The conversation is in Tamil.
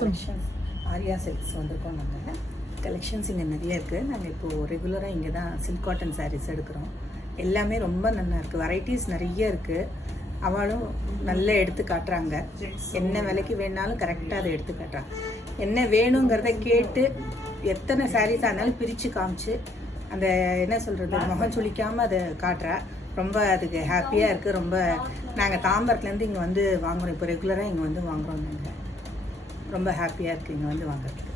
கலெக்ஷன்ஸ் ஆர்யா சில்க்ஸ் வந்திருக்கோம். நாங்கள் கலெக்ஷன்ஸ் இங்கே நிறைய இருக்குது. நாங்கள் இப்போது ரெகுலராக இங்கே தான் சில்க் காட்டன் சாரீஸ் எடுக்கிறோம். எல்லாமே ரொம்ப நல்லா இருக்குது. வெரைட்டிஸ் நிறைய இருக்குது. அவளும் நல்லா எடுத்து காட்டுறாங்க. என்ன விலைக்கு வேணாலும் கரெக்டாக அதை எடுத்து காட்டுறாங்க. என்ன வேணுங்கிறத கேட்டு எத்தனை சாரீஸாக இருந்தாலும் பிரித்து காமிச்சு அந்த என்ன சொல்கிறது முகம் சுளிக்காமல் அதை காட்டுறா. ரொம்ப அதுக்கு ஹாப்பியாக இருக்குது. ரொம்ப நாங்கள் தாம்பரத்துலேருந்து இங்கே வந்து வாங்குகிறோம். இப்போ ரெகுலராக இங்கே வந்து வாங்குகிறோம். நாங்கள் ரொம்ப ஹாப்பியாக இருக்குது இங்கே வந்து வாங்குறதுக்கு.